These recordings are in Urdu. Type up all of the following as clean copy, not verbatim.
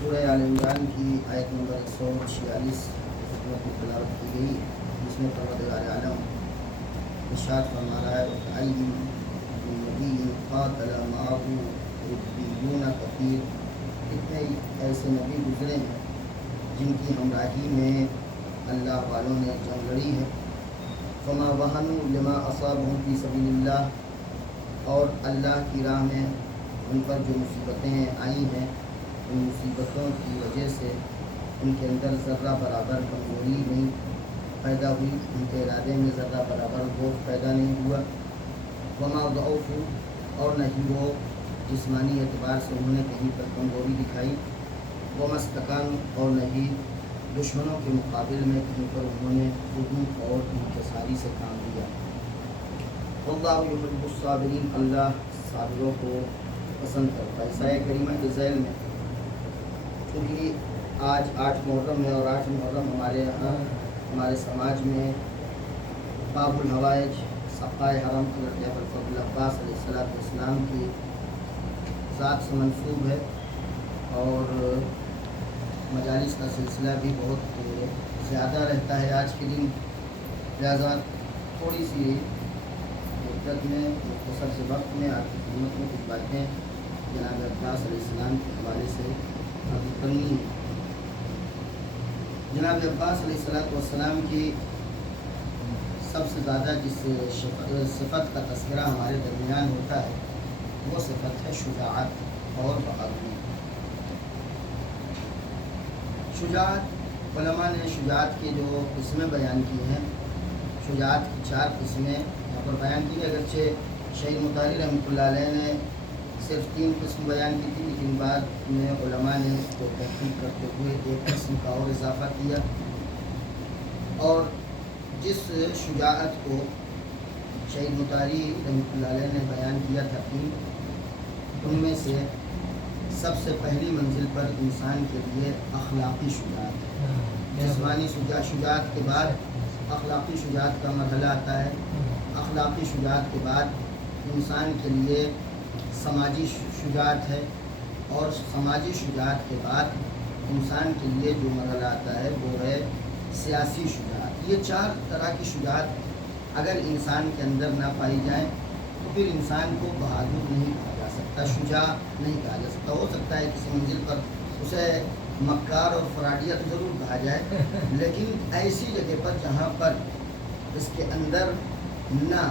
سورہ آل عمران کی آیت نمبر 146 خدمت میں تلاوت کی گئی، جس میں پروردگار عالم ارشاد فرما رہا ہے وَكَأَيِّن مِّن نَبِيٍّ قَاتَلَ مَعَهُ رِبِّيُّونَ كَثِيرٌ، کتنے ایسے نبی گزرے ہیں جن کی ہمراہی میں اللہ والوں نے جنگ لڑی ہے۔ فَمَا وَهَنُوا لِمَا أَصَابَهُمْ فِي سَبِيلِ اللَّهِ، اور اللہ کی راہ میں ان پر جو مصیبتیں آئی ہیں ان مصیبتوں کی وجہ سے ان کے اندر ذرہ برابر کمزوری نہیں پیدا ہوئی، ان کے ارادے میں ذرہ برابر خوف پیدا نہیں ہوا۔ وما ضعفوا، اور نہ ہی وہ جسمانی اعتبار سے انہوں نے کہیں پر کمزوری دکھائی۔ وما استکانوا، اور نہ ہی دشمنوں کے مقابل میں کہیں پر انہوں نے خضوع اور انکساری سے کام لیا۔ واللہ یحب الصابرین، اللہ صابروں کو پسند کرتا ہے۔ سایہ کریمہ کے ذیل میں کیونکہ آج 8 محرم ہے، اور 8 محرم ہمارے یہاں ہمارے سماج میں باب الحوائج سقائے حرم حضرت ابوالفضل عباس علیہ السلام کی ذات سے منسوب ہے، اور مجالس کا سلسلہ بھی بہت زیادہ رہتا ہے آج کے دن، لہٰذا تھوڑی سی مدت میں مختصر سے وقت میں آپ کی خدمت میں کچھ باتیں جناب عباس علیہ السلام کے حوالے سے کرنی ہے۔ جناب عباس علیہ السلام کی سب سے زیادہ جس صفت کا تذکرہ ہمارے درمیان ہوتا ہے وہ صفت ہے شجاعت اور بہادری۔ شجاعت، علماء نے شجاعت کی جو قسمیں بیان کی ہیں، شجاعت کی 4 قسمیں یہاں پر بیان کی، اگرچہ شہید مطہری رحمۃ اللہ علیہ نے صرف 3 قسم بیان کی تھی، لیکن بعد میں علماء نے اس کو تحقیق کرتے ہوئے 1 قسم کا اور اضافہ کیا، اور جس شجاعت کو شہید مطہری رحمۃ اللہ علیہ نے بیان کیا تھا ان میں سے سب سے پہلی منزل پر انسان کے لیے اخلاقی شجاعت ہے۔ جسمانی شجاعت کے بعد اخلاقی شجاعت کا مرحلہ آتا ہے، اخلاقی شجاعت کے بعد انسان کے لیے سماجی شجاعت ہے، اور سماجی شجاعت کے بعد انسان کے لیے جو مرحلہ آتا ہے وہ ہے سیاسی شجاعت۔ یہ 4 طرح کی شجاعت اگر انسان کے اندر نہ پائی جائیں تو پھر انسان کو بہادر نہیں کہا جا سکتا، شجاع نہیں کہا جا سکتا۔ ہو سکتا ہے کسی منزل پر اسے مکار اور فراڈیت ضرور کہا جائے، لیکن ایسی جگہ پر جہاں پر اس کے اندر نہ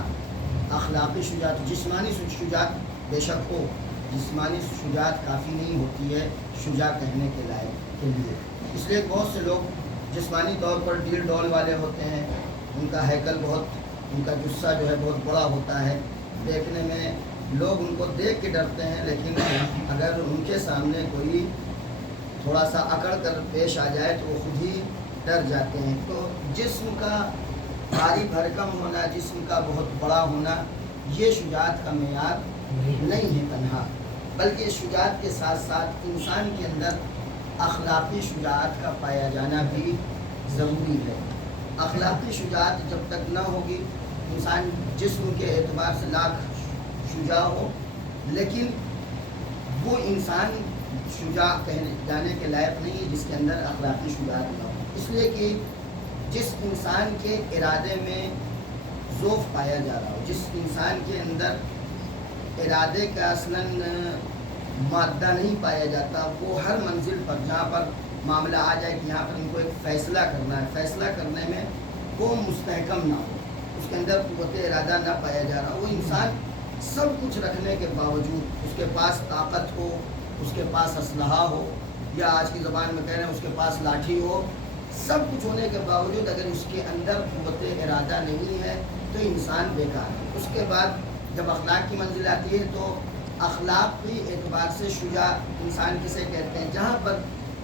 اخلاقی شجاعت، جسمانی شجاعت بے شک ہو، جسمانی شجاعت کافی نہیں ہوتی ہے شجاع کہنے کے لائق کے لیے، اس لیے بہت سے لوگ جسمانی طور پر ڈیل ڈول والے ہوتے ہیں، ان کا ہیکل ان کا جسہ جو ہے بہت بڑا ہوتا ہے، دیکھنے میں لوگ ان کو دیکھ کے ڈرتے ہیں، لیکن اگر ان کے سامنے کوئی تھوڑا سا اکڑ کر پیش آ جائے تو وہ خود ہی ڈر جاتے ہیں۔ تو جسم کا بھاری بھرکم ہونا، جسم کا بہت بڑا ہونا، یہ شجاعت کا معیار نہیں ہے تنہا، بلکہ شجاعت کے ساتھ ساتھ انسان کے اندر اخلاقی شجاعت کا پایا جانا بھی ضروری ہے۔ اخلاقی شجاعت جب تک نہ ہوگی، انسان جسم کے اعتبار سے لاکھ شجاع ہو، لیکن وہ انسان شجاع کہنے جانے کے لائق نہیں ہے جس کے اندر اخلاقی شجاعت نہ ہو، اس لیے کہ جس انسان کے ارادے میں ذوف پایا جا رہا ہو، جس انسان کے اندر ارادے کا اصلاً مادہ نہیں پایا جاتا، وہ ہر منزل پر جہاں پر معاملہ آ جائے کہ یہاں پر ان کو ایک فیصلہ کرنا ہے، فیصلہ کرنے میں وہ مستحکم نہ ہو، اس کے اندر قوت ارادہ نہ پایا جا رہا، وہ انسان سب کچھ رکھنے کے باوجود، اس کے پاس طاقت ہو، اس کے پاس اسلحہ ہو، یا آج کی زبان میں کہہ رہے ہیں اس کے پاس لاٹھی ہو، سب کچھ ہونے کے باوجود اگر اس کے اندر قوت ارادہ نہیں ہے تو انسان بیکار ہے۔ اس کے بعد جب اخلاق کی منزل آتی ہے تو اخلاقی اعتبار سے شجاع انسان کسے کہتے ہیں؟ جہاں پر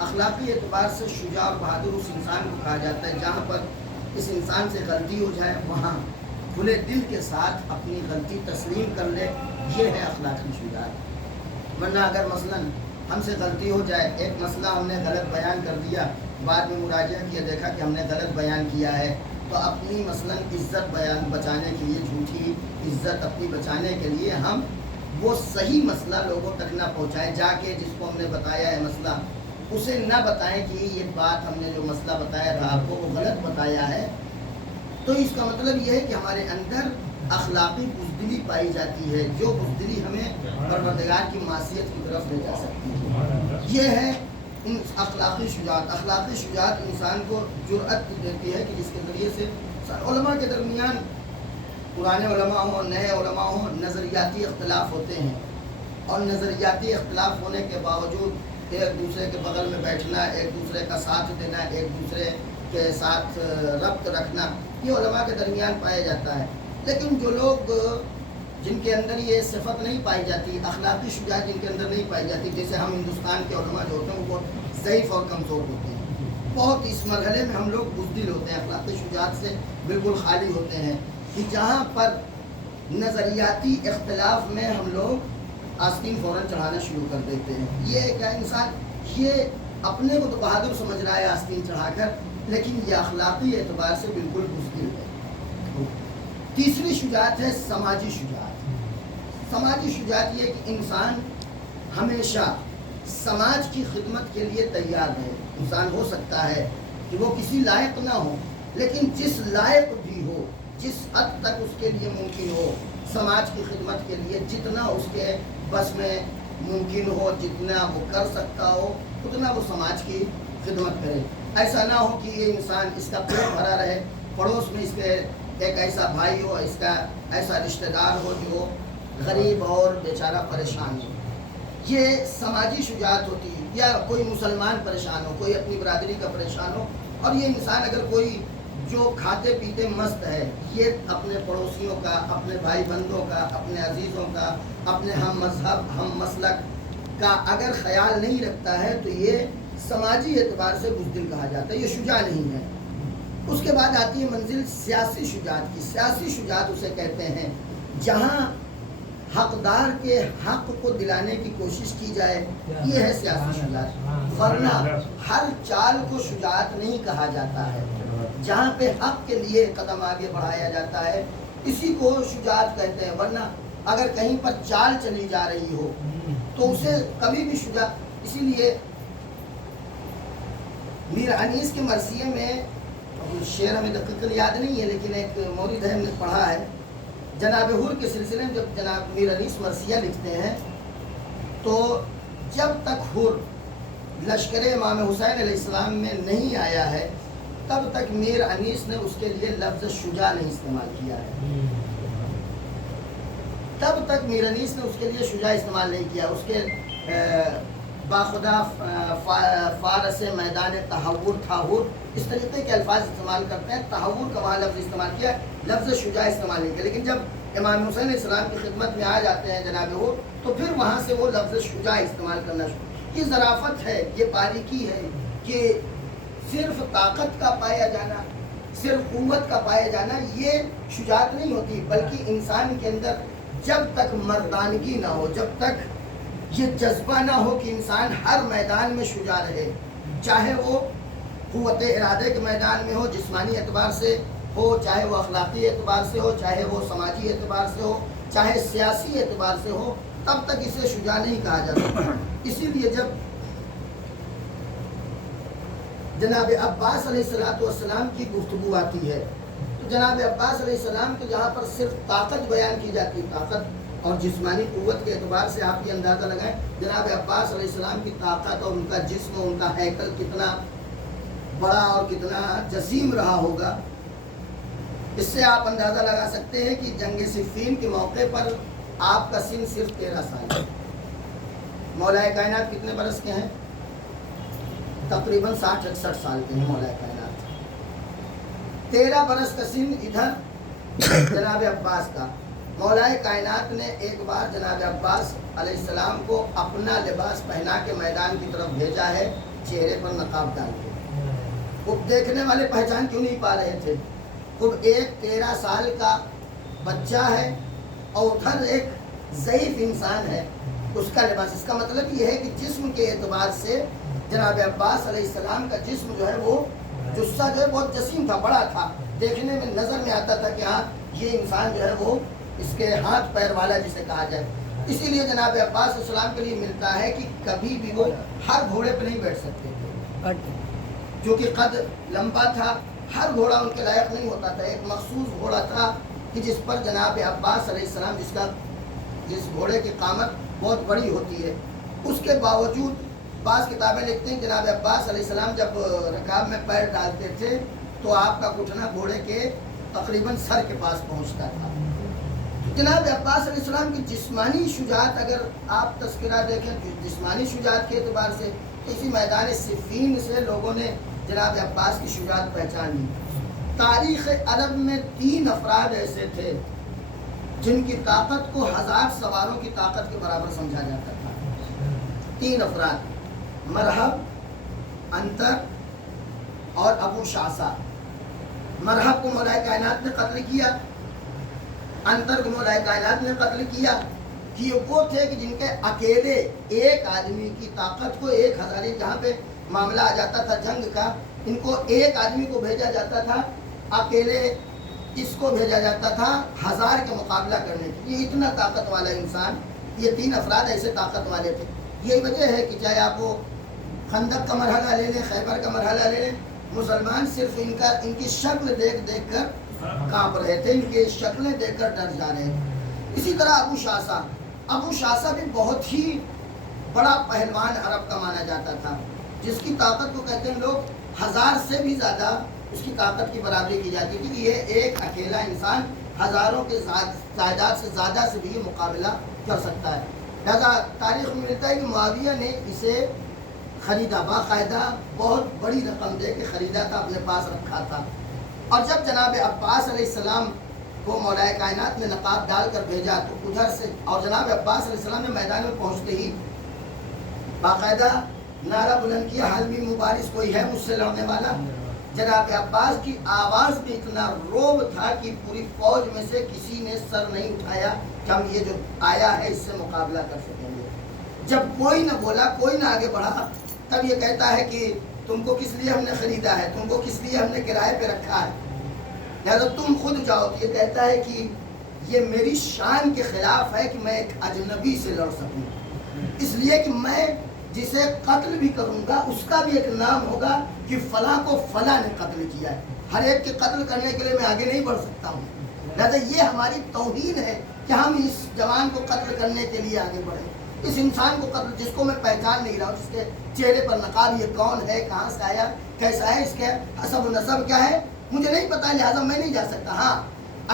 اخلاقی اعتبار سے شجاع اور بہادر اس انسان کو کہا جاتا ہے جہاں پر اس انسان سے غلطی ہو جائے وہاں کھلے دل کے ساتھ اپنی غلطی تسلیم کر لے، یہ ہے اخلاقی شجاعت۔ ورنہ اگر مثلاً ہم سے غلطی ہو جائے، ایک مسئلہ ہم نے غلط بیان کر دیا، بعد میں مراجعہ کیا، دیکھا کہ ہم نے غلط بیان کیا ہے، تو اپنی مثلاً عزت بچانے کے لیے، جھوٹی عزت اپنی بچانے کے لیے ہم وہ صحیح مسئلہ لوگوں تک نہ پہنچائیں، جا کے جس کو ہم نے بتایا ہے مسئلہ اسے نہ بتائیں کہ یہ بات ہم نے جو مسئلہ بتایا تھا آپ کو وہ غلط بتایا ہے، تو اس کا مطلب یہ ہے کہ ہمارے اندر اخلاقی بزدلی پائی جاتی ہے، جو بزدلی ہمیں پروردگار کی معصیت کی طرف لے جا سکتی ہے۔ یہ ہے اخلاقی شجاعت۔ اخلاقی شجاعت انسان کو جرأت دیتی ہے کہ جس کے ذریعے سے علماء کے درمیان، پرانے علماء ہوں نئے علماء ہوں، نظریاتی اختلاف ہوتے ہیں، اور نظریاتی اختلاف ہونے کے باوجود ایک دوسرے کے بغل میں بیٹھنا، ایک دوسرے کا ساتھ دینا، ایک دوسرے کے ساتھ ربط رکھنا، یہ علماء کے درمیان پایا جاتا ہے۔ لیکن جو لوگ جن کے اندر یہ صفت نہیں پائی جاتی، اخلاقی شجاعت جن کے اندر نہیں پائی جاتی، جیسے ہم ہندوستان کے علماء جو ہوتے ہیں وہ بہت ضعیف اور کمزور ہوتے ہیں، بہت اس مرحلے میں ہم لوگ بزدل ہوتے ہیں، اخلاقی شجاعت سے بالکل خالی ہوتے ہیں، کہ جہاں پر نظریاتی اختلاف میں ہم لوگ آستین فوراً چڑھانا شروع کر دیتے ہیں۔ یہ کیا انسان یہ اپنے کو تو بہادر سمجھ رہا ہے آستین چڑھا کر، لیکن یہ اخلاقی اعتبار سے بالکل بزدل ہے۔ تیسری شجاعت ہے سماجی شجاعت۔ سماجی شجاعت یہ کہ انسان ہمیشہ سماج کی خدمت کے لیے تیار رہے۔ انسان ہو سکتا ہے کہ وہ کسی لائق نہ ہو، لیکن جس لائق بھی ہو، جس حد تک اس کے لیے ممکن ہو، سماج کی خدمت کے لیے جتنا اس کے بس میں ممکن ہو، جتنا وہ کر سکتا ہو، اتنا وہ سماج کی خدمت کرے۔ ایسا نہ ہو کہ یہ انسان اس کا پیٹ بھرا رہے، پڑوس میں اس کے ایک ایسا بھائی ہو، اس کا ایسا رشتہ دار ہو جو غریب اور بیچارہ پریشان ہو۔ یہ سماجی شجاعت ہوتی ہے۔ یا کوئی مسلمان پریشان ہو، کوئی اپنی برادری کا پریشان ہو، اور یہ انسان اگر کوئی جو کھاتے پیتے مست ہے، یہ اپنے پڑوسیوں کا، اپنے بھائی بندوں کا، اپنے عزیزوں کا، اپنے ہم مذہب ہم مسلک کا اگر خیال نہیں رکھتا ہے، تو یہ سماجی اعتبار سے بزدل کہا جاتا ہے، یہ شجاع نہیں ہے۔ اس کے بعد آتی ہے منزل سیاسی شجاعت کی۔ سیاسی شجاعت اسے کہتے ہیں جہاں حقدار کے حق کو دلانے کی کوشش کی جائے، یہ ہے سیاسی شجاعت۔ ورنہ ہر چال کو شجاعت نہیں کہا جاتا ہے۔ جہاں پہ حق کے لیے قدم آگے بڑھایا جاتا ہے، اسی کو شجاعت کہتے ہیں۔ ورنہ اگر کہیں پر چال چلی جا رہی ہو تو اسے کبھی بھی شجاعت۔ اسی لیے میر انیس کے مرثیے میں شعر ہمیں دقیقاً یاد نہیں ہے، لیکن ایک مورد ہے، ہم نے پڑھا ہے، جناب حر کے سلسلے میں جب جناب میر انیس مرثیہ لکھتے ہیں تو جب تک حر لشکر امام حسین علیہ السلام میں نہیں آیا ہے، تب تک میر انیس نے اس کے لیے لفظ شجاع نہیں استعمال کیا ہے۔ تب تک میر انیس نے اس کے لیے شجاع استعمال نہیں کیا۔ اس کے باخدا فارس میدان تحور تھا حر، اس طریقے کے الفاظ استعمال کرتے ہیں۔ تحور کا وہاں لفظ استعمال کیا، لفظ شجاع استعمال نہیں کیا۔ لیکن جب امام حسین علیہ السلام کی خدمت میں آ جاتے ہیں جناب حر، تو پھر وہاں سے وہ لفظ شجاع استعمال کرنا شروع۔ یہ ظرافت ہے، یہ باریکی ہے کہ صرف طاقت کا پایا جانا، صرف قوت کا پایا جانا یہ شجاعت نہیں ہوتی، بلکہ انسان کے اندر جب تک مردانگی نہ ہو، جب تک یہ جذبہ نہ ہو کہ انسان ہر میدان میں شجاع رہے، چاہے وہ قوت ارادے کے میدان میں ہو، جسمانی اعتبار سے ہو، چاہے وہ اخلاقی اعتبار سے ہو، چاہے وہ سماجی اعتبار سے ہو، چاہے سیاسی اعتبار سے ہو، تب تک اسے شجاع نہیں کہا جا سکتا۔ اسی لیے جب جناب عباس علیہ السلام کی گفتگو آتی ہے تو جناب عباس علیہ السلام کے جہاں پر صرف طاقت بیان کی جاتی ہے، طاقت اور جسمانی قوت کے اعتبار سے آپ یہ اندازہ لگائیں جناب عباس علیہ السلام کی طاقت اور ان کا جسم، ان کا ہیکل کتنا بڑا اور کتنا جسیم رہا ہوگا۔ اس سے آپ اندازہ لگا سکتے ہیں کہ جنگ صفین کے موقع پر آپ کا سن صرف 13 سال ہے۔ مولا کائنات کتنے برس کے ہیں؟ تقریباً 60-61 سال کے ہیں مولا کائنات۔ 13 برس کا سن ادھر جناب عباس کا۔ مولا کائنات نے ایک بار جناب عباس علیہ السلام کو اپنا لباس پہنا کے میدان کی طرف بھیجا ہے، چہرے پر نقاب ڈال کے۔ وہ دیکھنے والے پہچان کیوں نہیں پا رہے تھے؟ خود ایک 13 سال کا بچہ ہے اور ادھر ایک ضعیف انسان ہے، اس کا لباس۔ اس کا مطلب یہ ہے کہ جسم کے اعتبار سے جناب عباس علیہ السلام کا جسم جو ہے وہ جثہ جو ہے بہت جسیم تھا، بڑا تھا، دیکھنے میں نظر میں آتا تھا کہ ہاں یہ انسان جو ہے وہ اس کے ہاتھ پیر والا جسے کہا جائے۔ اسی لیے جناب عباس علیہ السلام کے لیے ملتا ہے کہ کبھی بھی وہ ہر گھوڑے پہ نہیں بیٹھ سکتے تھے، کیونکہ قد لمبا تھا، ہر گھوڑا ان کے لائق نہیں ہوتا تھا۔ ایک مخصوص گھوڑا تھا کہ جس پر جناب عباس علیہ السلام جس گھوڑے کی قامت بہت بڑی ہوتی ہے، اس کے باوجود بعض کتابیں لکھتے ہیں جناب عباس علیہ السلام جب رکاب میں پیر ڈالتے تھے تو آپ کا گھٹنا گھوڑے کے تقریباً سر کے پاس پہنچتا تھا۔ جناب عباس علیہ السلام کی جسمانی شجاعت اگر آپ تذکرہ دیکھیں تو جسمانی شجاعت کے اعتبار سے اسی میدان صفین سے لوگوں نے جناب عباس کی شجاعت پہچان لی۔ تاریخ عرب میں 3 افراد ایسے تھے جن کی طاقت کو 1000 سواروں کی طاقت کے برابر سمجھا جاتا تھا۔ 3 افراد، مرحب، انتر اور ابو شعثا۔ مرحب کو مولا کائنات نے قتل کیا، انتر کو مولا کائنات نے قتل کیا، کہ یہ وہ تھے کہ جن کے اکیلے ایک آدمی کی طاقت کو 1000، جہاں پہ معاملہ آ جاتا تھا جنگ کا، ان کو ایک آدمی کو بھیجا جاتا تھا، اکیلے اس کو بھیجا جاتا تھا 1000 کا مقابلہ کرنے کے لیے۔ اتنا طاقت والا انسان، یہ 3 افراد ایسے طاقت والے تھے۔ یہی وجہ ہے کہ چاہے آپ وہ خندق کا مرحلہ لے لیں، خیبر کا مرحلہ لے لیں، مسلمان صرف ان کی شکل دیکھ کر کانپ رہے تھے، ان کی شکلیں دیکھ کر ڈر جا رہے تھے۔ اسی طرح ابو شعثا بھی بہت ہی بڑا پہلوان عرب کا مانا جاتا تھا، جس کی طاقت کو کہتے ہیں لوگ 1000 سے بھی زیادہ اس کی طاقت کی برابری کی جاتی تھی، کہ یہ ایک اکیلا انسان ہزاروں کے تعداد سے زیادہ سے بھی مقابلہ کر سکتا ہے۔ لہذا تاریخ میں ملتا ہے کہ معاویہ نے اسے خریدا، باقاعدہ بہت بڑی رقم دے کے خریدا تھا، اپنے پاس رکھا تھا۔ اور جب جناب عباس علیہ السلام کو مولا کائنات نے نقاب ڈال کر بھیجا تو ادھر سے، اور جناب عباس علیہ السلام نے میدان میں پہنچتے ہی باقاعدہ نعرہ بلند کیا، حال بھی مبارز کوئی ہے مجھ سے لڑنے والا۔ جناب عباس کی آواز میں اتنا روب تھا کہ پوری فوج میں سے کسی نے سر نہیں اٹھایا کہ ہم یہ جو آیا ہے اس سے مقابلہ کر سکیں گے۔ جب کوئی نہ بولا، کوئی نہ آگے بڑھا، تب یہ کہتا ہے کہ تم کو کس لیے ہم نے خریدا ہے، تم کو کس لیے ہم نے کرائے پہ رکھا ہے، لہذا تم خود جاؤ۔ یہ کہتا ہے کہ یہ میری شان کے خلاف ہے کہ میں ایک اجنبی سے لڑ سکوں، اس لیے کہ میں جسے قتل بھی کروں گا اس کا بھی ایک نام ہوگا کہ فلاں کو فلاں نے قتل کیا ہے۔ ہر ایک کے قتل کرنے کے لیے میں آگے نہیں بڑھ سکتا ہوں، لہذا یہ ہماری توہین ہے کہ ہم اس جوان کو قتل کرنے کے لیے آگے بڑھیں، اس انسان کو قتل، جس کو میں پہچان نہیں رہا ہوں، جس کے چہرے پر نقاب، یہ کون ہے، کہاں سے آیا، کیسا ہے، اس کے حسب و نسب کیا ہے، مجھے نہیں پتا، لہذا میں نہیں جا سکتا۔ ہاں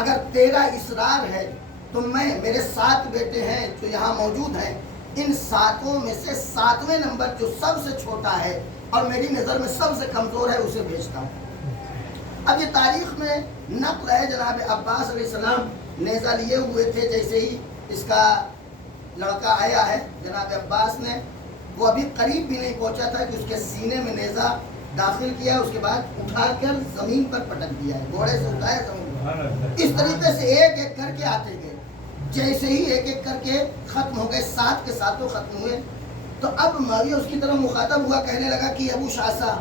اگر تیرا اصرار ہے تو میرے 7 بیٹے ہیں جو یہاں موجود ہیں، ان 7 میں سے 7ویں نمبر جو سب سے چھوٹا ہے اور میری نظر میں سب سے کمزور ہے، اسے بھیجتا ہوں۔ اب یہ تاریخ میں نقل ہے، جناب عباس علیہ السلام نیزہ لیے ہوئے تھے، جیسے ہی اس کا لڑکا آیا ہے جناب عباس نے، وہ ابھی قریب بھی نہیں پہنچا تھا کہ اس کے سینے میں نیزہ داخل کیا، اس کے بعد اٹھا کر زمین پر پٹک دیا ہے، گھوڑے سے اٹھایا زمین پر۔ اس طریقے سے ایک ایک کر کے آتے گئے، جیسے ہی ایک ایک کر کے ختم ہو گئے، 7 کے 7 ختم ہوئے، تو اب معاویہ اس کی طرف مخاطب ہوا، کہنے لگا کہ ابو شعثا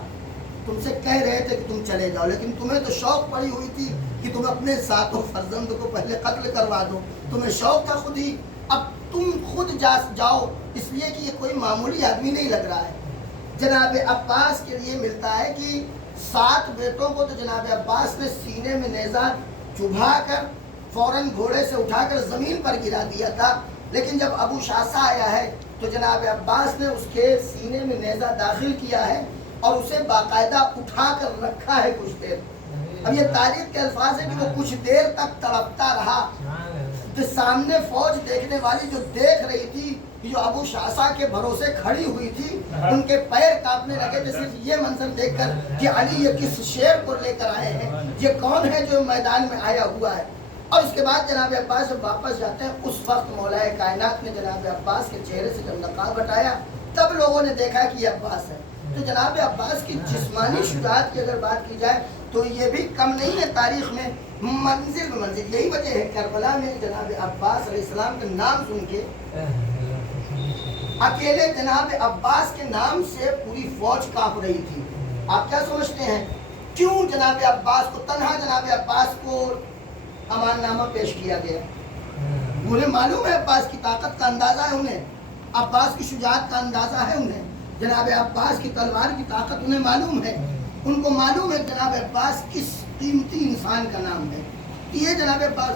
تم سے کہہ رہے تھے کہ تم چلے جاؤ، لیکن تمہیں تو شوق پڑی ہوئی تھی کہ تم اپنے 7 فرزند کو پہلے قتل کروا دو، تمہیں شوق تھا خود ہی، اب تم خود جاؤ، اس لیے کہ یہ کوئی معمولی آدمی نہیں لگ رہا ہے۔ جناب عباس کے لیے ملتا ہے کہ 7 بیٹوں کو تو جناب عباس نے سینے میں نیزہ چبھا کر فوراً گھوڑے سے اٹھا کر زمین پر گرا دیا تھا، لیکن جب ابو شعثا آیا ہے تو جناب عباس نے اس کے سینے میں نیزہ داخل کیا ہے اور اسے باقاعدہ اٹھا کر رکھا ہے کچھ دیر۔ اب یہ تاریخ کے الفاظ ہے کہ وہ کچھ دیر تک تڑپتا رہا، تو سامنے فوج دیکھنے والی جو دیکھ رہی تھی، جو ابو شعثا کے بھروسے کھڑی ہوئی تھی، ان کے پیر کانپنے لگے تھے صرف یہ منظر دیکھ کر کہ علی یہ کس شیر کو لے کر آئے ہیں، یہ کون ہے جو میدان میں آیا ہوا ہے۔ اور اس کے بعد جناب عباس جب واپس جاتے ہیں، اس وقت مولا کائنات نے جناب عباس کے چہرے سے جب نقاب ہٹایا، تب لوگوں نے دیکھا کہ یہ عباس ہے۔ تو جناب عباس کی جسمانی شجاعت کی اگر بات کی جائے تو یہ بھی کم نہیں ہے، تاریخ میں منزل بمنزل۔ یہی وجہ ہے کربلا میں جناب عباس علیہ السلام کا نام سن کے اکیلے جناب عباس کے نام سے پوری فوج کانپ رہی تھی۔ آپ کیا سمجھتے ہیں کیوں جناب عباس کو، تنہا جناب عباس کو امان نامہ پیش کیا گیا؟ انہیں معلوم ہے عباس کی طاقت کا اندازہ ہے انہیں، عباس کی شجاعت کا اندازہ ہے انہیں، جناب عباس کی تلوار کی طاقت انہیں معلوم ہے، ان کو معلوم ہے جناب عباس کس قیمتی انسان کا نام ہے. یہ جناب عباس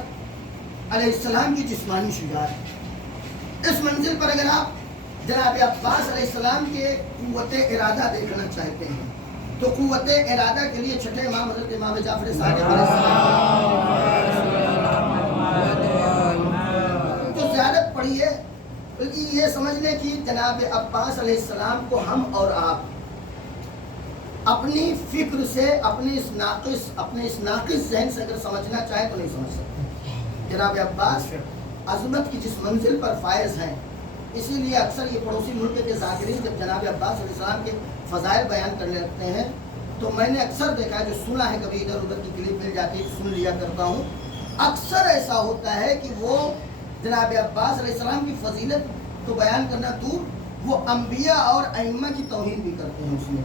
علیہ السلام کی جسمانی شجاعت. اس منزل پر اگر آپ جناب عباس علیہ السلام کے قوت ارادہ دیکھنا چاہتے ہیں تو قوت ارادہ کے لیے چھٹے امام حضرت امام جعفر صادق علیہ السلام تو زیارت پڑھیے، بلکہ یہ سمجھ لیں کہ جناب عباس علیہ السلام کو ہم اور آپ اپنی فکر سے اپنے اس ناقص ذہن سے اگر سمجھنا چاہیں تو نہیں سمجھ سکتے. جناب عباس عظمت کی جس منزل پر فائز ہیں، اسی لیے اکثر یہ پڑوسی ملک کے ذاکرین جب جناب عباس علیہ السلام کے فضائل بیان کرنے لگتے ہیں تو میں نے اکثر دیکھا ہے، جو سنا ہے کبھی ادھر ادھر کی کلپ مل جاتی ہے سن لیا کرتا ہوں، اکثر ایسا ہوتا ہے کہ وہ جناب عباس علیہ السلام کی فضیلت تو بیان کرنا دور، وہ انبیاء اور ائمہ کی توہین بھی کرتے ہیں. اس میں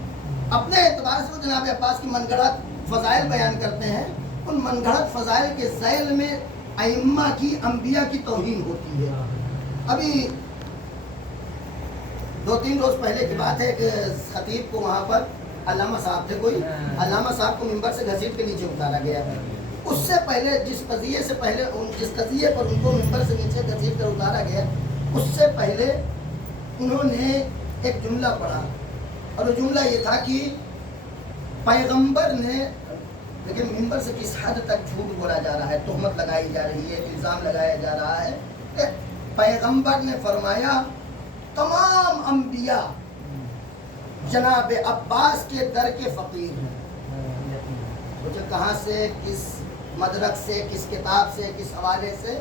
اپنے اعتبار سے وہ جناب عباس کی من گھڑت فضائل بیان کرتے ہیں، ان من گھڑت فضائل کے ذیل میں ائمہ کی انبیاء کی توہین ہوتی ہے. ابھی 2-3 روز پہلے کی بات ہے کہ خطیب کو وہاں پر علامہ صاحب تھے، کوئی علامہ صاحب کو ممبر سے گھسیٹ کے نیچے اتارا گیا. اس سے پہلے جس قضیے پر ان کو ممبر سے نیچے گھسیٹ کر اتارا گیا، اس سے پہلے انہوں نے ایک جملہ پڑھا، اور وہ جملہ یہ تھا کہ پیغمبر نے، لیکن ممبر سے کس حد تک جھوٹ بولا جا رہا ہے، تہمت لگائی جا رہی ہے، الزام لگایا جا رہا ہے کہ پیغمبر نے فرمایا تمام انبیاء جناب عباس کے در کے فقیر ہیں. مجھے کہاں سے، کس مدرک سے، کس کتاب سے، کس حوالے سے،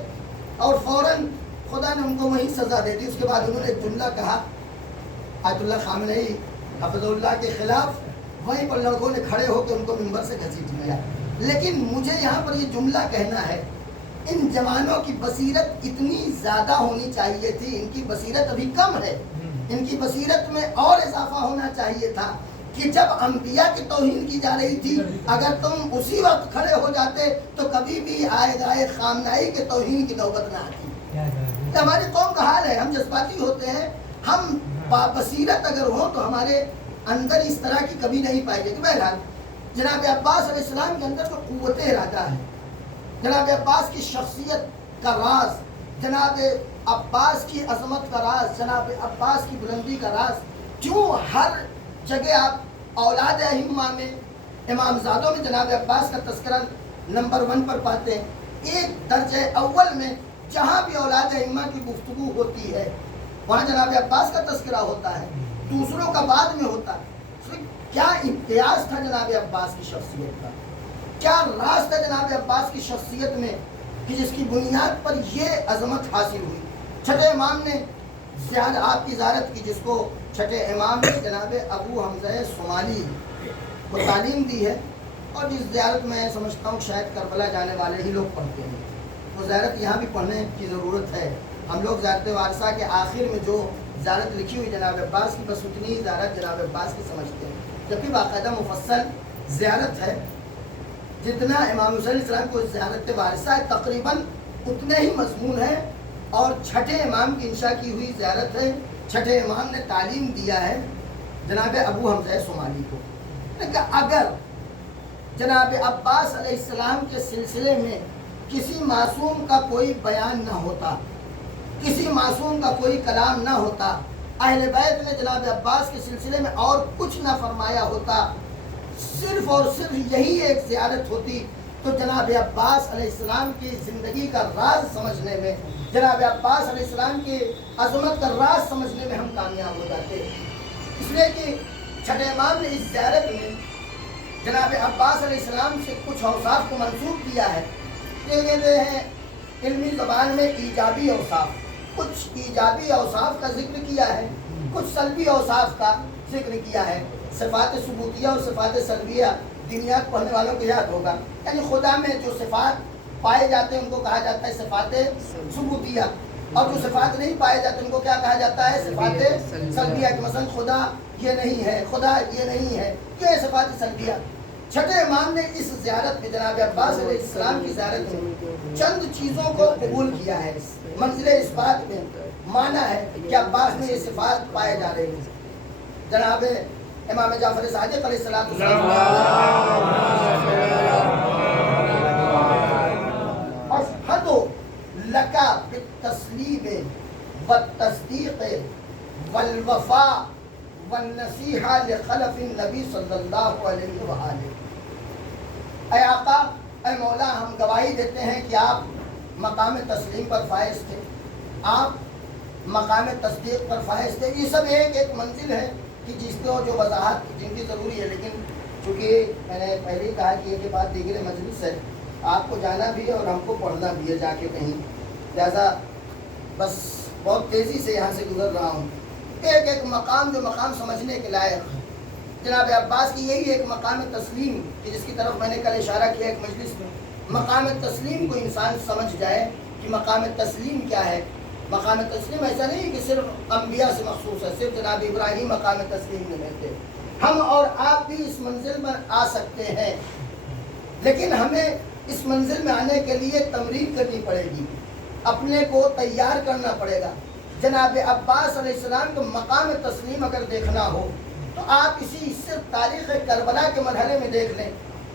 اور فوراً خدا نے ان کو وہیں سزا دے دی. اس کے بعد انہوں نے ایک جملہ کہا آیت اللہ خامنئی حفظ اللہ کے خلاف، وہیں پر لڑکوں نے کھڑے ہو کے ان کو ممبر سے گھسیٹ لیا. لیکن مجھے یہاں پر یہ جملہ کہنا ہے، ان جوانوں کی بصیرت اتنی زیادہ ہونی چاہیے تھی، ان کی بصیرت ابھی کم ہے، ان کی بصیرت میں اور اضافہ ہونا چاہیے تھا کہ جب انبیاء کی توہین کی جا رہی تھی، اگر تم اسی وقت کھڑے ہو جاتے تو کبھی بھی آئے گائے خامنائی کے توہین کی نوبت نہ آتی. یہ ہماری قوم کا حال ہے، ہم جذباتی ہوتے ہیں، ہم بصیرت اگر ہو تو ہمارے اندر اس طرح کی کبھی نہیں پائی جاتی. بہرحال جناب عباس علیہ السلام کے اندر جو قوت ارادہ ہے، جناب عباس کی شخصیت کا راز، جناب عباس کی عظمت کا راز، جناب عباس کی بلندی کا راز، کیوں ہر جگہ آپ اولاد ائمہ میں، امام زادوں میں جناب عباس کا تذکرہ نمبر 1 پر پاتے ہیں. ایک درجہ اول میں جہاں بھی اولاد ائمہ کی گفتگو ہوتی ہے وہاں جناب عباس کا تذکرہ ہوتا ہے، دوسروں کا بعد میں ہوتا ہے. کیا امتیاز تھا جناب عباس کی شخصیت کا، کیا راز تھا جناب عباس کی شخصیت میں کہ جس کی بنیاد پر یہ عظمت حاصل ہوئی. چھٹے امام نے آپ کی زیارت کی، جس کو چھٹے امام نے جناب ابو حمزہ صومالی کو تعلیم دی ہے، اور جس زیارت میں سمجھتا ہوں شاید کربلا جانے والے ہی لوگ پڑھتے ہیں، وہ زیارت یہاں بھی پڑھنے کی ضرورت ہے. ہم لوگ زیارت وارثہ کے آخر میں جو زیارت لکھی ہوئی جناب عباس کی، بس اتنی ہی زیارت جناب عباس کی سمجھتے ہیں، جبکہ باقاعدہ مفصل زیارت ہے. جتنا امام حسین علیہ السلام کو زیارت وارثہ ہے تقریباً اتنے ہی مضمون ہے، اور چھٹے امام کی انشاء کی ہوئی زیارت ہے. چھٹے امام نے تعلیم دیا ہے جناب ابو حمزہ صومالی کو. لیکن اگر جناب عباس علیہ السلام کے سلسلے میں کسی معصوم کا کوئی بیان نہ ہوتا، کسی معصوم کا کوئی کلام نہ ہوتا، اہل بیت نے جناب عباس کے سلسلے میں اور کچھ نہ فرمایا ہوتا، صرف اور صرف یہی ایک زیارت ہوتی، تو جناب عباس علیہ السلام کی زندگی کا راز سمجھنے میں، جناب عباس علیہ السلام کی عظمت کا راز سمجھنے میں ہم کامیاب ہو جاتے. اس لیے کہ چھٹے امام نے اس زیارت میں جناب عباس علیہ السلام سے کچھ اوصاف کو منسوب کیا ہے. یہ کہتے ہیں علمی زبان میں ایجابی اوصاف، کچھ ایجابی اوصاف کا ذکر کیا ہے، کچھ سلبی اوصاف کا ذکر کیا ہے. صفات ثبوتیہ اور صفات سلبیہ دنیات پڑھنے والوں کو یاد ہوگا، یعنی خدا میں جو صفات پائے جاتے ہیں ان کو کہا جاتا ہے صفات ثبوتیہ، اور جو صفات نہیں پائے جاتے ان کو کیا کہا جاتا ہے؟ صفات سلبیہ. کہ مثلا خدا یہ نہیں ہے، خدا یہ نہیں ہے، یہ صفات سلبیہ. چھٹے امام نے اس زیارت میں جناب عباس علیہ السلام کی زیارت میں چند چیزوں کو قبول کیا ہے. منزل اس بات میں مانا ہے کہ عباس میں یہ صفات پائے جا رہے ہیں. جناب امام جعفر صادق علیہ السلام اشہد لک بالتسلیم والتصدیق والوفاء والنصیحہ لخلف النبی صلی اللہ علیہ وآلہ. اے آقا، اے مولا، ہم گواہی دیتے ہیں کہ آپ مقام تسلیم پر فائز تھے، آپ مقام تصدیق پر فائز تھے. یہ سب ایک منزل ہے کہ جس کو جو وضاحت جن کی ضروری ہے، لیکن چونکہ میں نے پہلے ہی کہا کہ یہ بات دیگر مجلس ہے، آپ کو جانا بھی ہے اور ہم کو پڑھنا بھی ہے جا کے کہیں، لہذا بس بہت تیزی سے یہاں سے گزر رہا ہوں. ایک ایک مقام جو مقام سمجھنے کے لائق ہے. جناب عباس کی یہی ایک مقام تسلیم کہ جس کی طرف میں نے کل اشارہ کیا ایک مجلس میں. مقام تسلیم کو انسان سمجھ جائے کہ مقام تسلیم کیا ہے. مقام تسلیم ایسا نہیں کہ صرف انبیاء سے مخصوص ہے، صرف جناب ابراہیم مقام تسلیم میں رہتے. ہم اور آپ بھی اس منزل پر آ سکتے ہیں، لیکن ہمیں اس منزل میں آنے کے لیے تمرین کرنی پڑے گی، اپنے کو تیار کرنا پڑے گا. جناب عباس علیہ السلام کو مقام تسلیم اگر دیکھنا ہو تو آپ اسی صرف تاریخ کربلا کے مرحلے میں دیکھ لیں.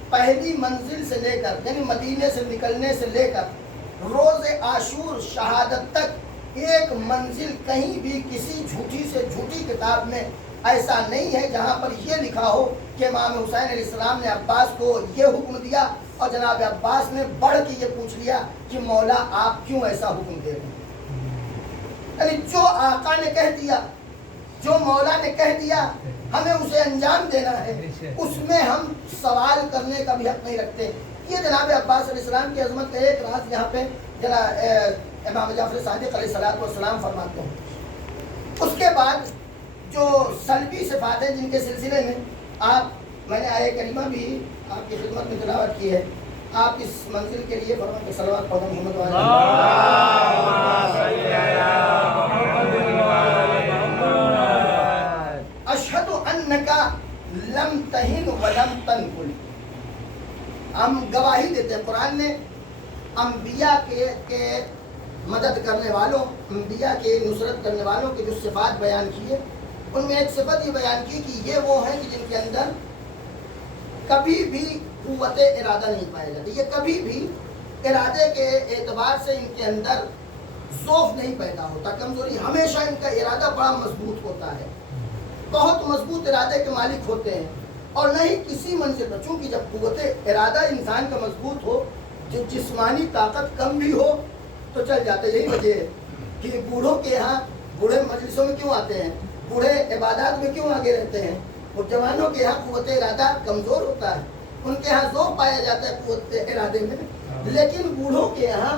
پہلی منزل سے لے کر یعنی مدینے سے نکلنے سے لے کر روز عاشور شہادت تک ایک منزل کہیں بھی کسی جھوٹی سے جھوٹی کتاب میں ایسا نہیں ہے جہاں پر یہ لکھا ہو کہ امام حسین علیہ السلام نے عباس کو یہ حکم دیا اور جناب عباس نے بڑھ کے یہ پوچھ لیا کہ مولا آپ کیوں ایسا حکم دے رہے ہیں. یعنی جو آقا نے کہہ دیا، جو مولا نے کہہ دیا، ہمیں اسے انجام دینا ہے، اس میں ہم سوال کرنے کا بھی حق نہیں رکھتے. یہ جناب عباس علیہ السلام کی عظمت کا ایک راز یہاں پہ جناب امام جعفر صادق علیہ السلام فرماتے ہیں. اس کے بعد جو سلبی صفات ہیں جن کے سلسلے میں میں نے آیہ کریمہ بھی آپ کی خدمت میں تلاوت کی ہے. آپ اس منزل کے لیے فرمان کے صلوات پڑھیں محمد اشہد انکا لم تہن ولم تنکل. ہم گواہی دیتے ہیں، قرآن نے انبیاء کے مدد کرنے والوں، انبیاء کے نصرت کرنے والوں کے جو صفات بیان کیے، ان میں ایک صفت یہ بیان کی کہ یہ وہ ہیں کہ جن کے اندر کبھی بھی قوت ارادہ نہیں پایا جاتا. یہ کبھی بھی ارادے کے اعتبار سے ان کے اندر ضعف نہیں پیدا ہوتا، کمزوری. ہمیشہ ان کا ارادہ بڑا مضبوط ہوتا ہے، بہت مضبوط ارادے کے مالک ہوتے ہیں. اور نہ ہی کسی منزل پر، چونکہ جب قوت ارادہ انسان کا مضبوط ہو، جو جسمانی طاقت کم بھی ہو تو چل جاتا ہے. یہی وجہ ہے کہ بوڑھوں کے یہاں بوڑھے مجلسوں میں کیوں آتے ہیں، بوڑھے عبادات میں کیوں آگے رہتے ہیں. اور جوانوں کے یہاں قوت ارادہ کمزور ہوتا ہے، ان کے یہاں ذوق پایا جاتا ہے قوت ارادے میں، لیکن بوڑھوں کے یہاں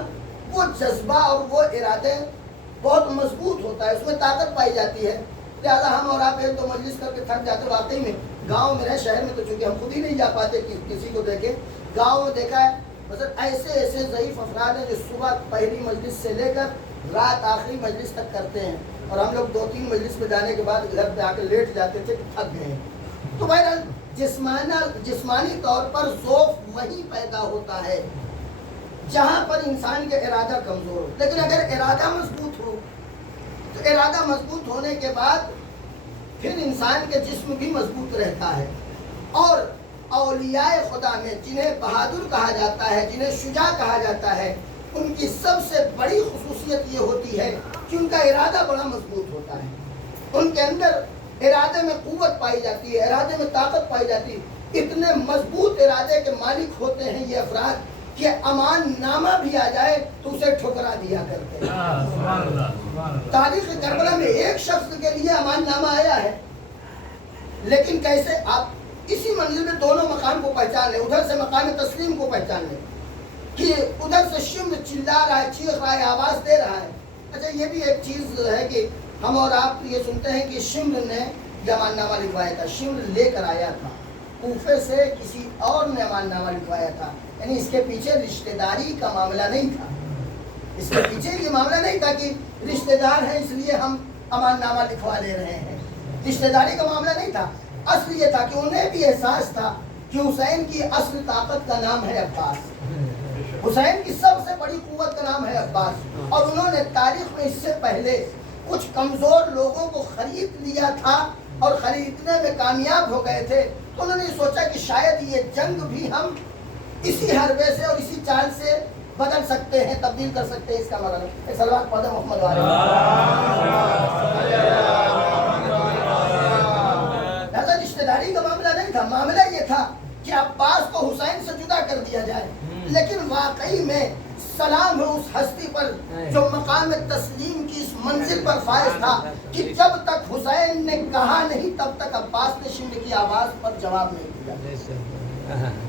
وہ جذبہ اور وہ ارادے بہت مضبوط ہوتا ہے، اس میں طاقت پائی جاتی ہے. لہٰذا ہم اور آپ ایک دو مجلس کر کے تھک جاتے. واقعی میں گاؤں میں رہے، شہر میں تو چونکہ ہم خود ہی نہیں جا پاتے کسی کو دیکھیں. گاؤں میں دیکھا ہے مثلا ایسے ضعیف افراد ہیں جو صبح پہلی مجلس سے لے کر رات آخری مجلس تک کرتے ہیں، اور ہم لوگ 2-3 مجلس میں جانے کے بعد گھر پہ آ کے لیٹ جاتے تھے کہ تھک گئے. تو بہرحال جسمانی طور پر ذوق وہی پیدا ہوتا ہے جہاں پر انسان کا ارادہ کمزور ہو. لیکن اگر ارادہ مضبوط ہو تو ارادہ مضبوط ہونے کے بعد پھر انسان کے جسم بھی مضبوط رہتا ہے. اور اولیاء خدا میں جنہیں بہادر کہا جاتا ہے، جنہیں شجاع کہا جاتا ہے، ان کی سب سے بڑی خصوصیت یہ ہوتی ہے کہ ان کا ارادہ بڑا مضبوط ہوتا ہے. ان کے اندر ارادے میں قوت پائی جاتی ہے، ارادے میں طاقت پائی جاتی ہے. اتنے مضبوط ارادے کے مالک ہوتے ہیں یہ افراد کہ امان نامہ بھی آ جائے تو اسے ٹھکرا دیا کرتے ہیں. تاریخ کربلا میں ایک شخص کے لیے امان نامہ آیا ہے، لیکن کیسے آپ اسی منزل میں دونوں مقام کو پہچان لیں. ادھر سے مقام تسلیم کو پہچان لیں کہ ادھر سے شمر چلا رہا ہے، چیخ رہا ہے، آواز دے رہا ہے. اچھا یہ بھی ایک چیز ہے کہ ہم اور آپ یہ سنتے ہیں کہ شمر نے یہ امان نامہ لکھوایا تھا. شمر لے کر آیا تھا کوفے سے، کسی اور نے امان نامہ لکھوایا تھا. یعنی اس کے پیچھے رشتہ داری کا معاملہ نہیں تھا، اس کے پیچھے یہ معاملہ نہیں تھا کہ رشتہ دار ہیں اس لیے ہم امان نامہ لکھوا لے رہے ہیں. رشتہ داری کا معاملہ نہیں تھا. اصل یہ تھا کہ انہیں بھی احساس تھا کہ حسین کی اصل طاقت کا نام ہے عباس، حسین کی سب سے بڑی قوت کا نام ہے عباس، اور انہوں نے تاریخ میں اس سے پہلے کچھ کمزور لوگوں کو خرید لیا تھا اور خریدنے میں کامیاب ہو گئے تھے، تو انہوں نے سوچا کہ شاید یہ جنگ بھی ہم اسی حربے سے اور اسی چال سے بدل سکتے ہیں، تبدیل کر سکتے ہیں۔ اس کا مطلب ایک صلوات پڑھ دیں محمد والے۔ لہذا رشتہ داری کا معاملہ نہیں تھا، معاملہ یہ تھا کہ عباس کو حسین سے جدا کر دیا جائے، لیکن واقعی میں سلام ہے اس ہستی پر جو مقام تسلیم کی اس منزل پر فائز تھا کہ جب تک حسین نے کہا نہیں تب تک عباس نے شمر کی آواز پر جواب نہیں دیا۔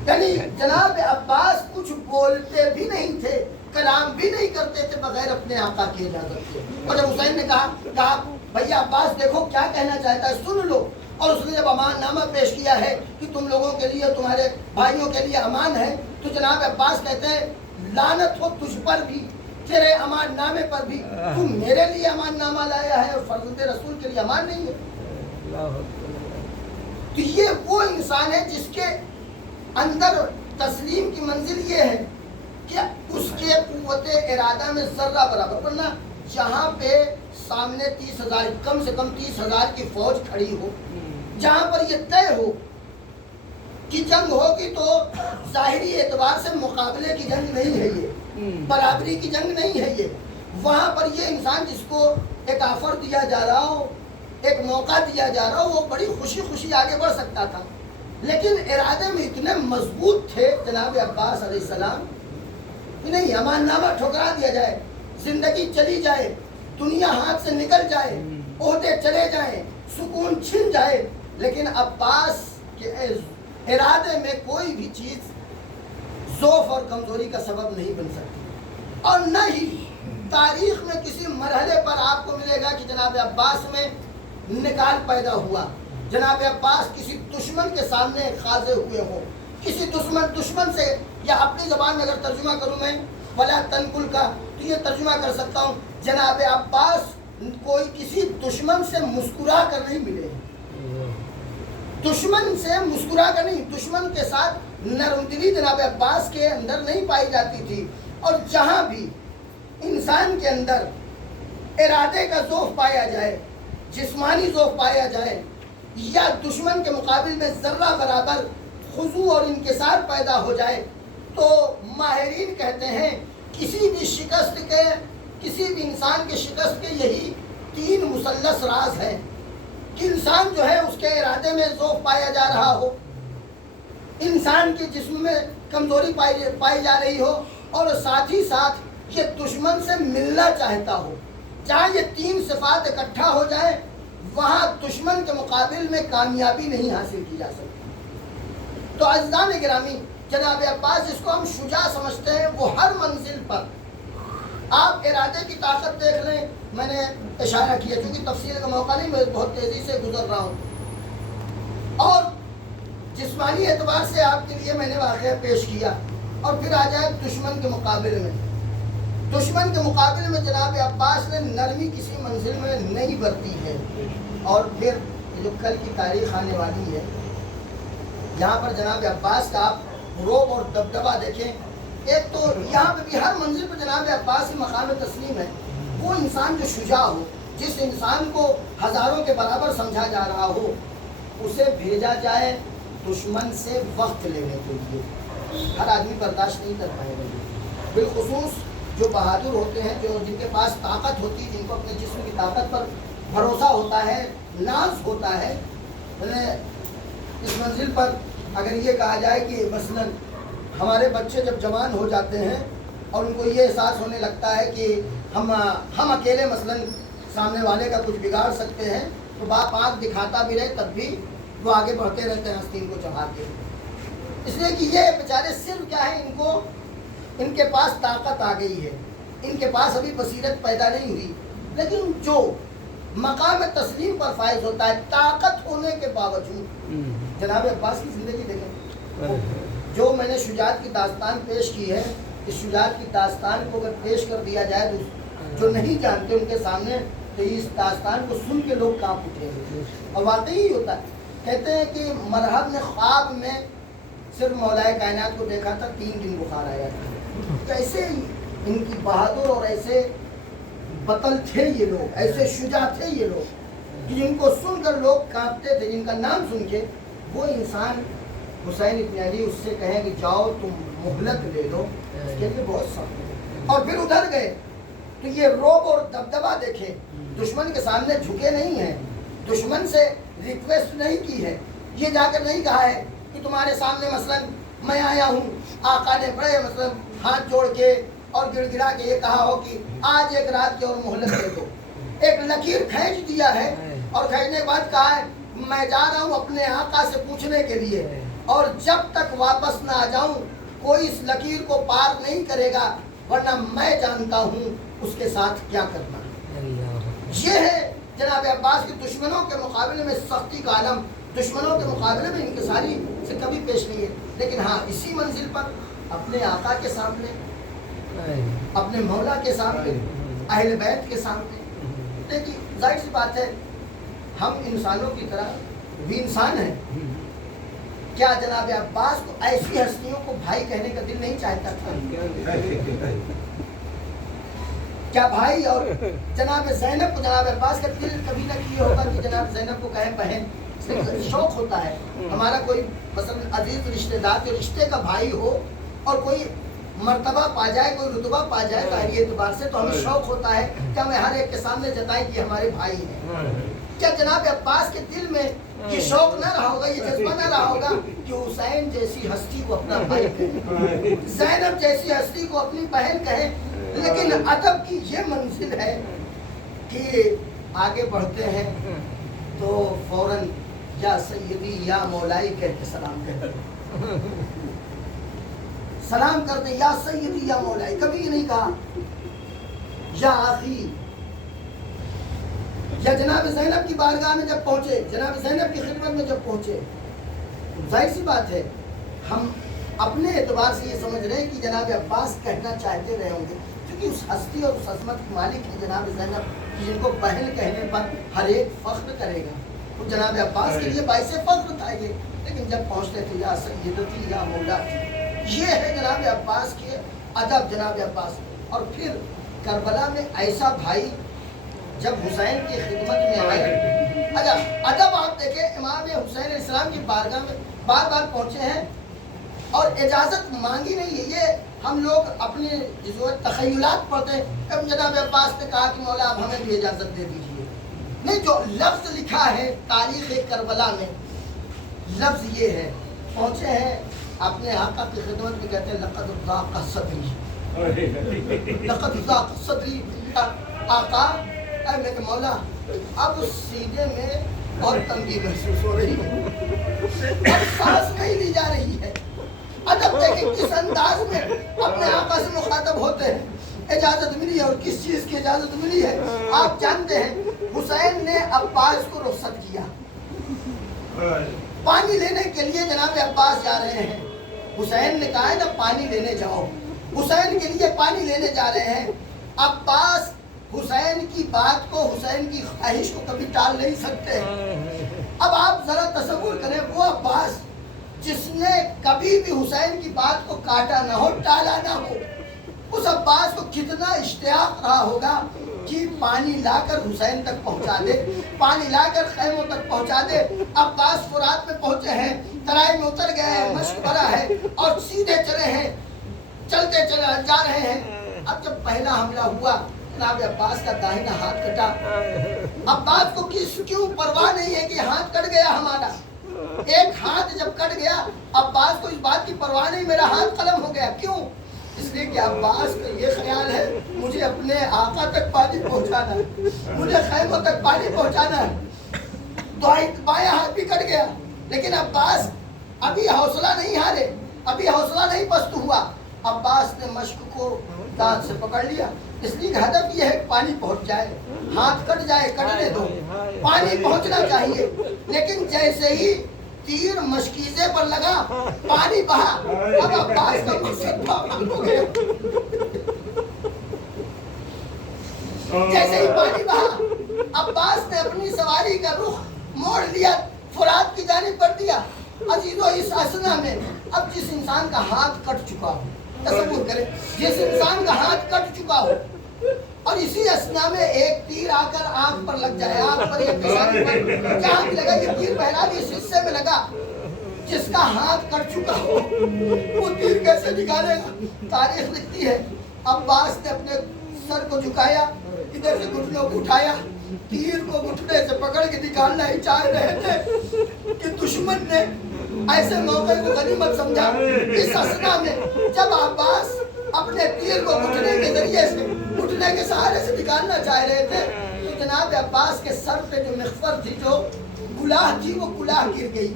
یعنی جناب عباس کچھ بولتے بھی نہیں تھے، کلام بھی نہیں کرتے تھے بغیر اپنے آقا کی اجازت کے، اور جب حسین نے کہا بھیا عباس دیکھو کیا کہنا چاہتا ہے سن لو، اور اس نے جب امان نامہ پیش کیا ہے کہ تم لوگوں کے لیے تمہارے بھائیوں کے لیے امان ہے، تو جناب عباس کہتے ہیں لعنت ہو تجھ پر بھی، تیرے امان نامے پر بھی، تم میرے لیے امان نامہ لایا ہے اور فرزند رسول کے لیے امان نہیں ہے۔ تو یہ وہ انسان ہے جس کے اندر تسلیم کی منزل یہ ہے کہ اس کے قوت ارادہ میں ذرہ برابر، ورنہ جہاں پہ سامنے 30,000 کم سے کم 30,000 کی فوج کھڑی ہو، جہاں پر یہ طے ہو کہ جنگ ہوگی تو ظاہری اعتبار سے مقابلے کی جنگ نہیں ہے، یہ برابری کی جنگ نہیں ہے، یہ وہاں پر یہ انسان جس کو ایک آفر دیا جا رہا ہو، ایک موقع دیا جا رہا ہو، وہ بڑی خوشی خوشی آگے بڑھ سکتا تھا، لیکن ارادے میں اتنے مضبوط تھے جناب عباس علیہ السلام کہ نہیں، امان نامہ ٹھکرا دیا جائے، زندگی چلی جائے، دنیا ہاتھ سے نکل جائے، عہدے چلے جائیں، سکون چھن جائے، لیکن عباس کے ارادے میں کوئی بھی چیز ضعف اور کمزوری کا سبب نہیں بن سکتی، اور نہ ہی تاریخ میں کسی مرحلے پر آپ کو ملے گا کہ جناب عباس میں نکال پیدا ہوا، جناب عباس کسی دشمن کے سامنے خاضع ہوئے ہوں، کسی دشمن سے، یا اپنی زبان میں اگر ترجمہ کروں میں ولا تنقل کا تو یہ ترجمہ کر سکتا ہوں، جناب عباس کوئی کسی دشمن سے مسکرا کر نہیں ملے، دشمن سے مسکرا کر نہیں، دشمن کے ساتھ نرم دلی جناب عباس کے اندر نہیں پائی جاتی تھی، اور جہاں بھی انسان کے اندر ارادے کا ذوق پایا جائے، جسمانی ذوق پایا جائے، یا دشمن کے مقابل میں ذرہ برابر خضوع اور انکسار پیدا ہو جائے، تو ماہرین کہتے ہیں کسی بھی شکست کے، کسی بھی انسان کے شکست کے یہی 3 مثلث راز ہیں کہ انسان جو ہے اس کے ارادے میں ذوق پایا جا رہا ہو، انسان کے جسم میں کمزوری پائی جا رہی ہو، اور ساتھ ہی ساتھ یہ دشمن سے ملنا چاہتا ہو۔ جہاں یہ 3 صفات اکٹھا ہو جائیں وہاں دشمن کے مقابل میں کامیابی نہیں حاصل کی جا سکتی۔ تو عزیزان گرامی، جناب عباس جس کو ہم شجاع سمجھتے ہیں، وہ ہر منزل پر آپ ارادے کی طاقت دیکھ لیں، میں نے اشارہ کیا چونکہ تفصیل کا موقع نہیں، میں بہت تیزی سے گزر رہا ہوں، اور جسمانی اعتبار سے آپ کے لیے میں نے واقعہ پیش کیا، اور پھر آ جائے دشمن کے مقابل میں۔ دشمن کے مقابل میں جناب عباس نے نرمی کسی منزل میں نہیں برتی ہے، اور پھر جو کل کی تاریخ آنے والی ہے، یہاں پر جناب عباس کا آپ روب اور دبدبہ دیکھیں۔ ایک تو یہاں پہ بھی ہر منزل پہ جناب عباس کی مقام تسلیم ہے، وہ انسان جو شجاع ہو، جس انسان کو ہزاروں کے برابر سمجھا جا رہا ہو، اسے بھیجا جائے دشمن سے وقت لینے کے لیے، ہر آدمی برداشت نہیں کر پائے گا، بالخصوص جو بہادر ہوتے ہیں، جو جن کے پاس طاقت ہوتی ہے، جن کو اپنے جسم کی طاقت پر بھروسہ ہوتا ہے، ناز ہوتا ہے۔ اس منزل پر اگر یہ کہا جائے کہ مثلاً ہمارے بچے جب جوان ہو جاتے ہیں اور ان کو یہ احساس ہونے لگتا ہے کہ ہم اکیلے مثلاً سامنے والے کا کچھ بگاڑ سکتے ہیں، تو باپ آنکھ دکھاتا بھی رہے تب بھی وہ آگے بڑھتے رہتے ہیں آستین کو چڑھا کے، اس لیے کہ یہ بیچارے صرف کیا ہے، ان کے پاس طاقت آ گئی ہے، ان کے پاس ابھی بصیرت پیدا نہیں ہوئی، لیکن جو مقام تسلیم پر فائز ہوتا ہے طاقت ہونے کے باوجود، جناب عباس کی زندگی دیکھیں، جو میں نے شجاعت کی داستان پیش کی ہے، اس شجاعت کی داستان کو اگر پیش کر دیا جائے تو جو نہیں جانتے ان کے سامنے، تو اس داستان کو سن کے لوگ کانپ اٹھیں گے، اور واقعی ہی ہوتا ہے۔ کہتے ہیں کہ مرحب نے خواب میں صرف مولا کائنات کو دیکھا تھا 3 دن بخار آیا تھا. کیسے ان کی بہادر اور ایسے بطل تھے یہ لوگ, ایسے شجاع تھے یہ لوگ کہ جن کو سن کر لوگ کانپتے تھے, جن کا نام سن کے وہ انسان حسین ابن علی اس سے کہیں کہ جاؤ تم مہلت لے لو, اس کے لیے بہت سخت ہے. اور پھر ادھر گئے تو یہ روب اور دبدبا دیکھے, دشمن کے سامنے جھکے نہیں ہیں, دشمن سے ریکویسٹ نہیں کی ہے, یہ جا کر نہیں کہا ہے کہ تمہارے سامنے مثلا میں آیا ہوں. آقا نے بڑے مثلا ہاتھ جوڑ کے اور گڑ گڑا کے یہ کہا ہو کہ آج ایک رات کی اور مہلت دے دو. ایک لکیر کھینچ دیا ہے اور کھینچنے کے بعد کہا ہے میں جا رہا ہوں اپنے آقا سے پوچھنے کے لیے, اور جب تک واپس نہ آ جاؤں کوئی اس لکیر کو پار نہیں کرے گا, ورنہ میں جانتا ہوں اس کے ساتھ کیا کرنا. یہ ہے جناب عباس کے دشمنوں کے مقابلے میں سختی کا عالم, دشمنوں کے مقابلے میں انکساری سے کبھی پیش نہیں ہے. لیکن ہاں اسی منزل پر اپنے آقا کے سامنے, اپنے مولا کے سامنے, اہل بیت کے سامنے, دیکھیے ظاہر سی بات ہے ہم انسانوں کی طرح بھی انسان ہیں. کیا جناب عباس کو ایسی ہستیوں کو بھائی کہنے کا دل نہیں چاہتا تھا؟ کیا بھائی اور جناب زینب کو جناب عباس کا دل کبھی نہ یہ ہوگا کہ جناب زینب کو کہیں بہن؟ شوق ہوتا ہے ہمارا کوئی مثلا عزیز رشتہ دار جو رشتے کا بھائی ہو اور کوئی مرتبہ پا جائے, کوئی رتبہ پا جائے ظاہری اعتبار سے, تو ہمیں شوق ہوتا ہے کہ ہمیں ہر ایک کے سامنے جتائیں کہ ہمارے بھائی ہیں. کیا جناب عباس کے دل میں یہ شوق نہ رہا ہوگا, یہ جذبہ نہ رہا ہوگا کہ حسین جیسی ہستی کو اپنا بھائی کہے, زینب جیسی ہستی کو اپنی بہن کہے؟ لیکن ادب کی یہ منزل ہے کہ آگے بڑھتے ہیں تو فوراً یا سیدی یا مولائی کہہ کے سلام کرتے ہیں, سلام کرتے یا سیدی یا مولائی. کبھی یہ نہیں کہا یا آخی. یا جناب زینب کی بارگاہ میں جب پہنچے, جناب زینب کی خدمت میں جب پہنچے, ظاہر سی بات ہے ہم اپنے اعتبار سے یہ سمجھ رہے ہیں کہ جناب عباس کہنا چاہتے رہے ہوں گے, کیونکہ اس ہستی اور اس عظمت کی مالک ہے جناب زینب, جن کو بہن کہنے پر ہر ایک فخر کرے گا. تو جناب عباس کے لیے باعث فخر تھا یہ. لیکن جب پہنچتے تھے یا سیدتی یا مولاتی, یہ ہے جناب عباس کے ادب. جناب عباس اور پھر کربلا میں ایسا بھائی جب حسین کی خدمت میں آئے. اچھا ادب آپ دیکھیں, امام حسین علیہ السلام کی بارگاہ میں بار بار پہنچے ہیں اور اجازت مانگی نہیں ہے. یہ ہم لوگ اپنے تخیلات پڑھتے ہیں, اب جناب عباس نے کہا کہ مولا اب ہمیں بھی اجازت دے دیجیے. نہیں, جو لفظ لکھا ہے تاریخ کربلا میں, لفظ یہ ہے, پہنچے ہیں اپنے آقا کی خدمت میں, کہتے ہیں لقد ضاق صدری, لقد ضاق صدری. آقا اے میرے مولا اب اس سینے میں اور تنگی محسوس ہو رہی ہے, اب سانس نہیں لی جا رہی ہے. ادب دیکھیں کس انداز میں اپنے آقا سے مخاطب ہوتے ہیں. اجازت ملی ہے, اور کس چیز کی اجازت ملی ہے آپ جانتے ہیں. حسین نے عباس کو رخصت کیا, پانی لینے کے لیے جناب عباس جا رہے ہیں. حسین نے کہا ہے نا پانی لینے جاؤ, حسین کے لیے پانی لینے جا رہے ہیں. عباس حسین کی بات کو, حسین کی خواہش کو کبھی ٹال نہیں سکتے. اب آپ ذرا تصور کریں, وہ عباس جس نے کبھی بھی حسین کی بات کو کاٹا نہ ہو, ٹالا نہ ہو, اس عباس کو کتنا اشتیاق رہا ہوگا کہ پانی لا کر حسین تک پہنچا دے, پانی لا کر خیموں تک پہنچا دے. عباس فرات میں پہنچے ہیں, ترائی میں اتر گئے ہیں, مشق بھرا ہے اور سیدھے چلے ہیں, چلتے چلے جا رہے ہیں. اب جب پہلا حملہ ہوا, جناب عباس کا داہنا ہاتھ کٹا. عباس کو کیوں پرواہ نہیں ہے کہ ہاتھ کٹ گیا ہمارا. ایک ہاتھ جب کٹ گیا, عباس کو اس بات کی پرواہ نہیں, میرا ہاتھ قلم ہو گیا. کیوں؟ اس لیے کہ عباس کا یہ خیال ہے مجھے اپنے آقا تک پانی پہنچانا ہے, مجھے خیموں تک پانی پہنچانا ہے. بایاں ہاتھ بھی کٹ گیا, لیکن عباس ابھی حوصلہ نہیں ہارے, ابھی حوصلہ نہیں پست ہوا. عباس نے مشق کو دانت سے پکڑ لیا, اس لیے کہ ہدف یہ ہے کہ پانی پہنچ جائے. ہاتھ کٹ جائے, کٹنے دو, پانی پہنچنا چاہیے. لیکن جیسے ہی تیر مشکیزے پر لگا, پانی بہا. اب عباس کا مقصد پابند ہو گیا. جیسے ہی پانی بہا, عباس نے اپنی سواری کا رخ موڑ لیا, فرات کی جانب کر دیا. عزیزو اس اسنا میں اب جس انسان کا ہاتھ کٹ چکا ہو، تصور کریں جس انسان کا ہاتھ کٹ چکا ہو اور اسی اسنا میں ایک تیر آ کر آنکھ پر لگ جائے، آنکھ پر یا پیشانی پر جہاں بھی لگا، یہ تیر بہرحال اس حصے میں لگا جس کا ہاتھ کٹ چکا ہو، وہ تیر کیسے نکالے گا؟ تاریخ لکھتی ہے عباس نے اپنے سر کو جھکایا، ادھر سے گھٹنوں کو اٹھایا، تیر کو گھٹنے سے پکڑ کے نکالنا ہی چاہ رہے تھے کہ دشمن نے ایسے موقع کو غنیمت سمجھا۔ اس اسنا میں جب عباس اپنے تیر کو گھٹنے کے ذریعے سے، گھٹنے کے سہارے سے نکالنا چاہ رہے تھے تو جناب عباس کے سر پہ جو مغفر تھی، جو کلاه تھی، وہ کلاه گر گئی۔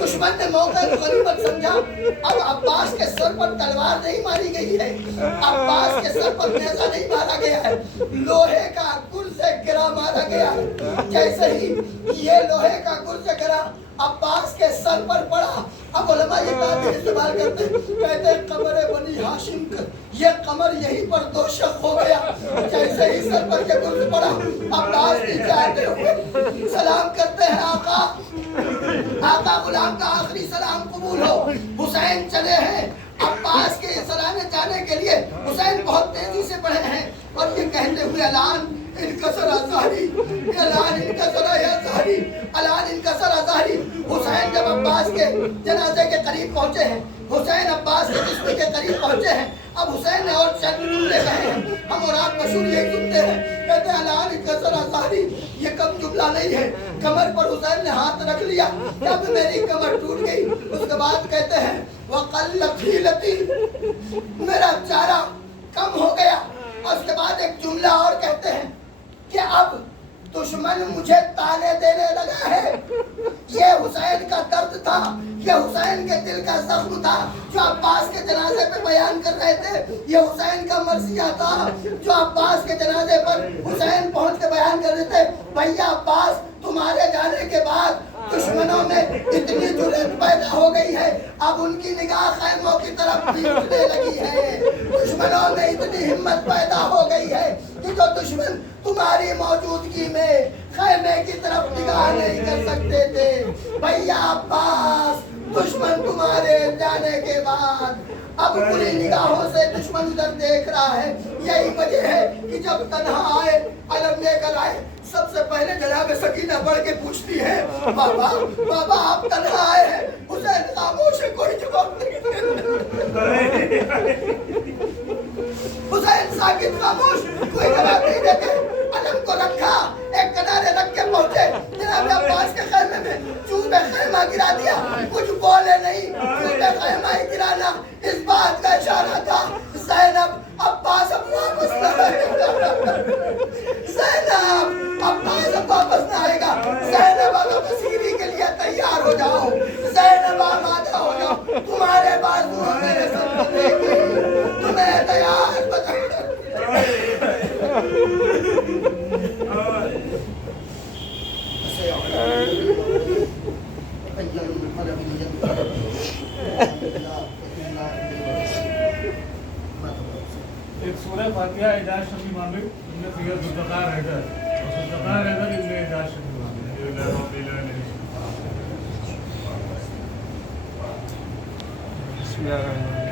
دشمن نے موقع کو غنیمت سمجھا، اب عباس کے سر پر تلوار نہیں ماری گئی ہے، عباس کے سر پر نیزہ نہیں مارا گیا ہے، لوہے کا گر سے گرا مارا گیا ہے۔ جیسے ہی یہ لوہے کا گر سے گرا عباس کے سر پر پڑا، اب علماء یہ تعبیر استعمال کرتے کہتے ہیں قمر بنی ہاشم کا یہ قمر یہیں پر دوشق ہو گیا۔ جیسے ہی سر پر یہ گرز پڑا، عباس نیچے آتے ہوئے سلام کرتے ہیں، آقا غلام کا آخری سلام قبول ہو۔ حسین چلے ہیں عباس کے سرانے جانے کے لیے، حسین بہت تیزی سے بڑھے ہیں اور یہ کہتے ہوئے الان انکسر ظہری، الان انکسر یا ظہری، الان انکسر ظہری۔ حسین جب عباس کے جنازے کے قریب پہنچے ہیں، حسین عباس کے جسم کے قریب پہنچے ہیں، اب حسین نے اور چند جملے کہے ہیں، ہم اور آپ مشہور یہی سنتے ہیں، کہتے ہیں الان انکسر ظہری۔ یہ کم جملہ نہیں ہے، کمر پر حسین نے ہاتھ رکھ لیا، جب میری کمر ٹوٹ گئی۔ اس کے بعد کہتے ہیں وَقَلَّتْ حِيلَتِي، میرا چارہ کم ہو گیا۔ اور اس کے بعد ایک جملہ اور کہتے ہیں کہ اب دشمن مجھے تانے دینے لگا ہے۔ یہ حسین کا درد تھا، یہ حسین کے دل کا زخم تھا جو عباس کے جنازے پہ بیان کر رہے تھے، یہ حسین کا مرثیہ تھا جو عباس کے جنازے پر حسین پہنچ کے بیان کر رہے تھے۔ بھیا عباس، تمہارے جانے کے بعد دشمنوں میں اتنی جرأت پیدا ہو گئی ہے، اب ان کی نگاہ خیموں کی طرف بھی اٹھنے لگی ہے۔ دشمنوں میں اتنی ہمت پیدا ہو گئی ہے کہ جو دشمن تمہاری موجودگی میں خیمے کی طرف نگاہ نہیں کر سکتے تھے۔ بھیا عباس، دشمن تمہارے جانے کے بعد اب پوری نگاہوں سے دشمن ادھر دیکھ رہا ہے۔ یہی وجہ ہے کہ جب تنہا آئے، علم لے کر آئے، سب سے پہلے جناب سکینہ بڑھ کے پوچھتی ہے بابا بابا آپ تنہا آئے ہیں؟ حسین خاموش ہے، کوئی جواب نہیں دیتے۔ حسین ساکت خاموش، کوئی جواب نہیں دیتے۔ علم کو رکھا، ایک کنارے رکھ کے پہنچے جناب عباس کے خیمے میں، چوبے خیمہ گرا دیا، کچھ بولے نہیں، چوبے خیمہ ہی گرانا اس بات کا اشارہ تھا زینب عباس اب واپس نہ آئے گا، زینب عباس اب واپس نہ آئے گا، زینب اب مسیری کے لیے تیار ہو جاؤ، زینب آمادہ ہو جاؤ، تمہارے بازو میرے سر پر دیکھیں، تمہیں تیار ایک سورہ فاتحہ اعجاز شفیع معامر ابن سید ذوالفقار حیدر اور ذوالفقار حیدر ابن اعجاز شفیع معامر۔ بسم اللہ الرحمن الرحیم۔